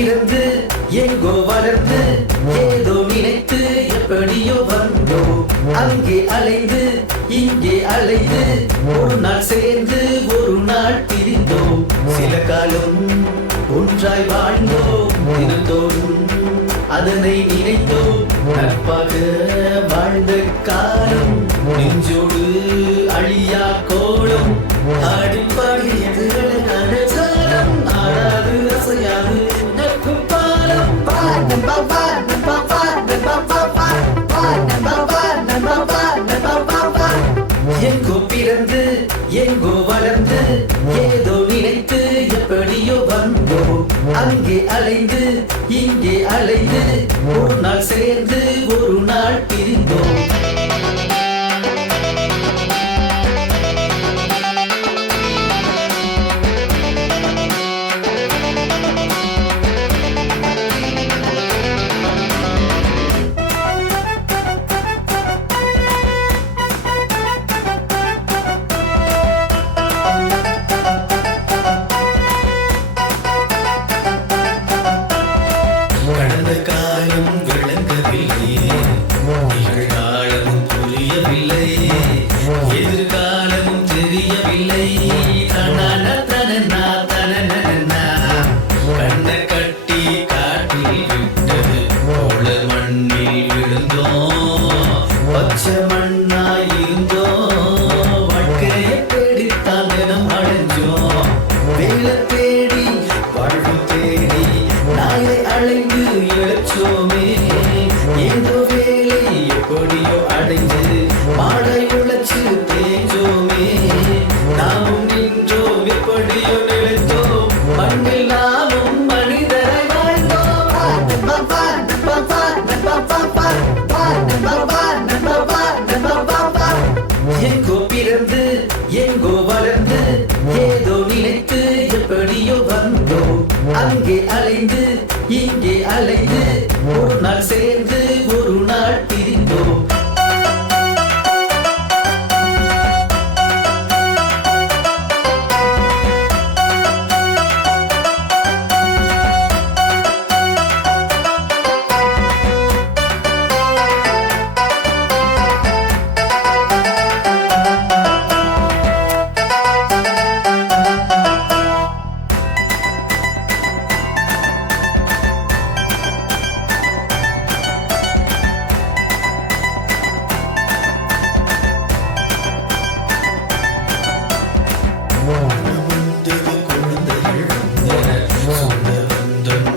பிறந்து எங்கோ வளர்ந்து ஏதோ நினைத்து எப்படியோ வந்தோ அங்கே அலைந்து இங்கே அலைந்து ஒரு நாள் சேர்ந்து ஒரு நாள் பிரிந்தோம் சில காலம் ஒன்றாய் வாழ்ந்தோம் தினத்தோறும் அதனை நினைத்தோம் நட்பாக வாழ்ந்த காலம் நெஞ்சோடு அழியா கோலம் அடிப்படையது அழகான ஆடாது அசையாது நட்பும் பாலம் எங்கோ பிறந்து எங்கோ வளர்ந்து ஏதோ நினைத்து எப்படியோ வந்தோ அங்கே அலைந்து இங்கே அலைந்து ஒரு நாள் சேர்ந்து ஒரு நாள் பிரிந்தோம் காலம் விளங்கவில்லையே நிகழ்காலமும் புரியவில்லை எதிர்காலமும் தெரியவில்லை கண்ணை கட்டி காட்டில் விட்டது போல மண்ணில் விழுந்தோம் பச்சை மண்ணாய் இருந்தோம் வாழ்க்கையை தேடித்தான் தினம் அடைஞ்சோம் வேலை தேடி வாழ்வு தேடி நாயை அழைந்து இழச்சோமே ஏதோ வேலை எப்படியோ அடைந்து மாடை உழைச்சு தேஞ்சோமே நாமும் நின்றோம் எப்படியோ நினைத்தோம் மண்ணில் நாமும் மனிதரை வாழ்ந்தோம் எங்கோ பிறந்து எங்கோ வளர்ந்து ஏதோ நினைத்து எப்படியோ வந்தோ அங்கே அலைந்து இங்கே அலைந்து ஒரு நாள் சேர்ந்து ஒரு நாள் பிரிந்தோம்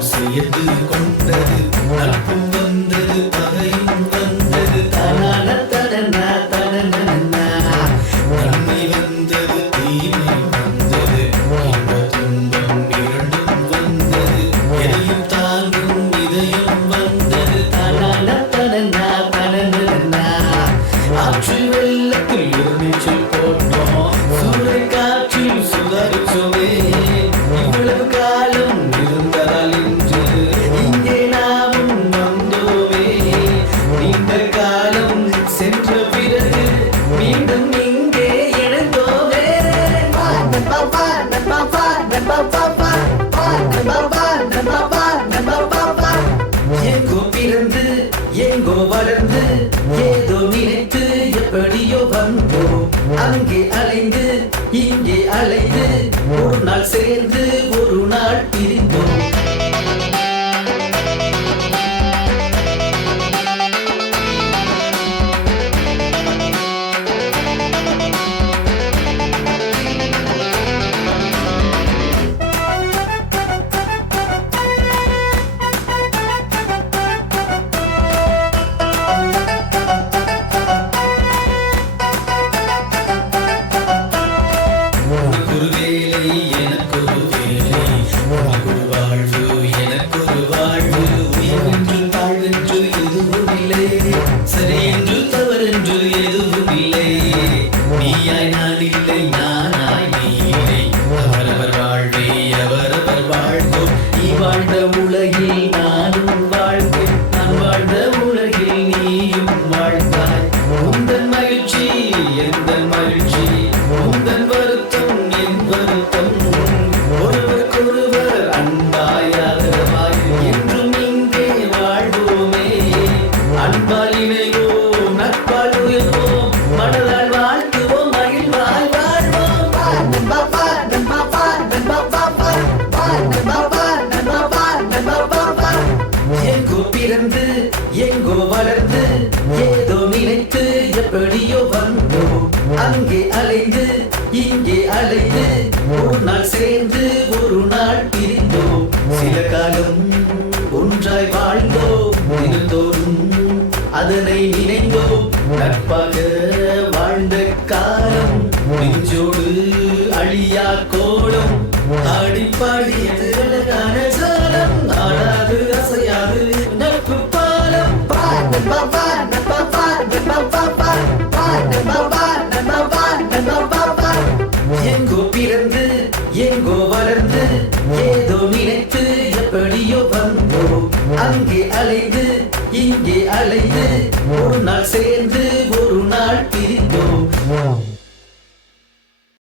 செய்யது கொண்டது நட்பும் வந்தது பகையும் வந்தது நன்மை வந்தது தீமை வந்தது துன்பம் இரண்டும் வந்தது எதையும் தாங்கும் இதயம் வந்தது ஆற்று வெள்ளத்தில் நீச்சல் போட்டோம் சூறை காற்றில் சுதாரிச்சோமே இவ்வளவு காலம் இருந்ததால் இங்கே நாமும் வந்தோமே நீண்ட காலம் சென்ற பிறகு மீண்டும் இங்கே இணைந்தோமே எங்கோ பிறந்து எங்கோ வளர்ந்து ஏதோ நினைத்து எப்படியோ வந்தோ அங்கே அலைந்து இங்கே அலைந்து ஒரு நாள் சேர்ந்து ஒரு நாள் பிரிந்தோம் ஒரு வேலை எனக்கொரு வேலை உனக்கொரு வாழ்வு எனக்கொரு வாழ்வு உயர்வென்று தாழ்வென்று எதுவும் இல்லை சரி என்று தவறென்று எதுவும் இல்லை நீயாய் நான் இல்லை நானாய் நீ இல்லை அவரவர் வாழ்வை அவரவர் வாழ்வோம் நீ வாழ்ந்த உலகில் நானும் வாழ்ந்தேன் நான் வாழ்ந்த உலகில் நீயும் வாழ்ந்தாய் உந்தன் மகிழ்ச்சி எந்தன் மகிழ்ச்சி உந்தன் வருத்தம் என் வருத்தம் ஒருவருக்கொருவர் அன்பாய் ஆதரவாய் எப்படியோ வந்தோம் அங்கே அலைந்து இங்கே அலைந்து ஒரு நாள் சேர்ந்து ஒரு நாள் பிரிந்தோம் சில காலம் ஒன்றாய் வாழ்ந்தோம் தினந்தோறும் அதனை நினைந்தோம் நட்பாக வாழ்ந்த காலம் நெஞ்சோடு அழியா கோலம் ஆடிப்பாடியது அழகான ஜாலம் ஆடாது அசையாது நட்பு பாலம் எங்கோ பிறந்து எங்கோ வளர்ந்து ஏதோ நினைத்து எப்படியோ வந்தோம் அங்கே அலைந்து இங்கே அலைந்து ஒரு நாள் சேர்ந்து ஒரு நாள் பிரிந்தோம்